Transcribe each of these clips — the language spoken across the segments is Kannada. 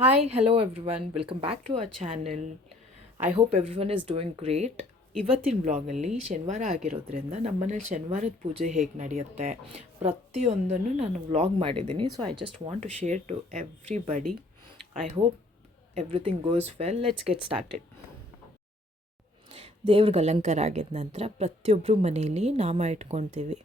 Hi, hello everyone. Welcome back to our channel. I hope everyone is doing great. ಇವತ್ತಿನ ವ್ಲಾಗಲ್ಲಿ ಶನಿವಾರ ಆಗಿರೋದ್ರಿಂದ ನಮ್ಮನೇಲಿ ಶನಿವಾರದ ಪೂಜೆ ಹೇಗೆ ನಡೆಯುತ್ತೆ ಪ್ರತಿಯೊಂದನ್ನು ನಾನು ವ್ಲಾಗ್ ಮಾಡಿದ್ದೀನಿ. So I just want to share to everybody. I hope everything goes well. Let's get started. ದೇವ್ರಿಗೆ ಅಲಂಕಾರ ಆಗಿದ ನಂತರ ಪ್ರತಿಯೊಬ್ಬರು ಮನೆಯಲ್ಲಿ ನಾಮ ಇಟ್ಕೊತೀವಿ.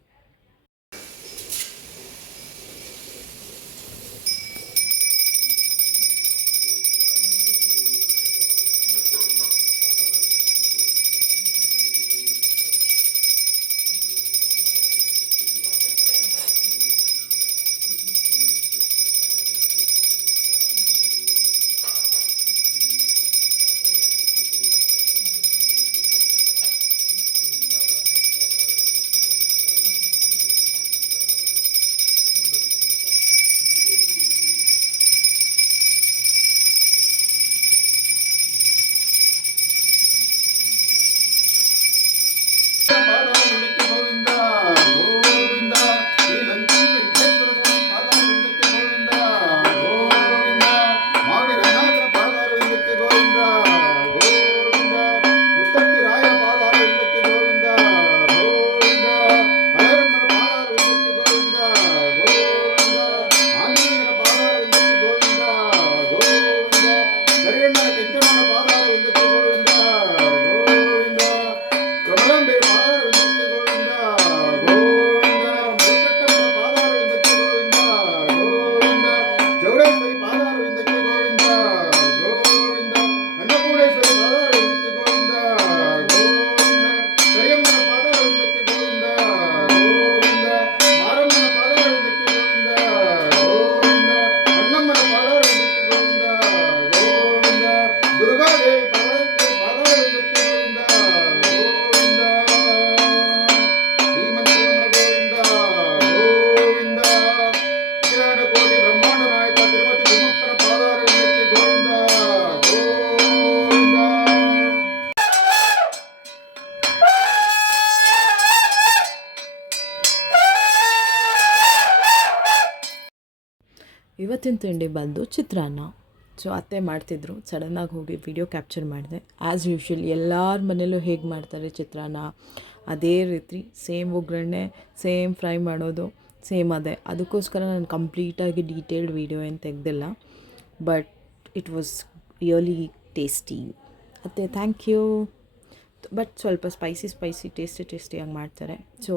ಇವತ್ತಿನ ತಿಂಡಿ ಬಂದು ಚಿತ್ರಾನ್ನ. ಸೊ ಅತ್ತೆ ಮಾಡ್ತಿದ್ರು, ಸಡನ್ನಾಗಿ ಹೋಗಿ ವಿಡಿಯೋ ಕ್ಯಾಪ್ಚರ್ ಮಾಡಿದೆ. ಆ್ಯಸ್ ಯೂಶ್ವಲ್ ಎಲ್ಲರ ಮನೇಲೂ ಹೇಗೆ ಮಾಡ್ತಾರೆ ಚಿತ್ರಾನ್ನ ಅದೇ ರೀತಿ ಸೇಮ್ ಒಗ್ಗರಣೆ, ಸೇಮ್ ಫ್ರೈ ಮಾಡೋದು, ಸೇಮ್ ಅದೇ. ಅದಕ್ಕೋಸ್ಕರ ನಾನು ಕಂಪ್ಲೀಟಾಗಿ ಡೀಟೇಲ್ಡ್ ವೀಡಿಯೋ ಏನು ತೆಗೆದಿಲ್ಲ. But it was really tasty. ಅತ್ತೆ ಥ್ಯಾಂಕ್ ಯು. ಬಟ್ ಸ್ವಲ್ಪ ಸ್ಪೈಸಿ ಟೇಸ್ಟಿಯಾಗಿ ಮಾಡ್ತಾರೆ. ಸೊ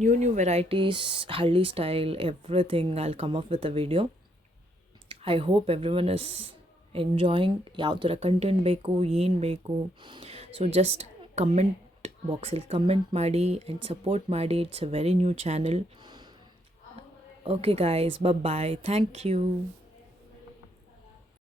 ನ್ಯೂ ವೆರೈಟೀಸ್, ಹಳ್ಳಿ style, everything I will come up with a video. I hope everyone is enjoying. ಯಾವ ಥರ ಕಂಟೆಂಟ್ ಬೇಕು, ಏನು ಬೇಕು, ಸೊ ಜಸ್ಟ್ ಕಮೆಂಟ್ ಬಾಕ್ಸಲ್ಲಿ ಕಮೆಂಟ್ ಮಾಡಿ ಆ್ಯಂಡ್ ಸಪೋರ್ಟ್ ಮಾಡಿ. It's a very new channel. Okay guys, bye. Thank you.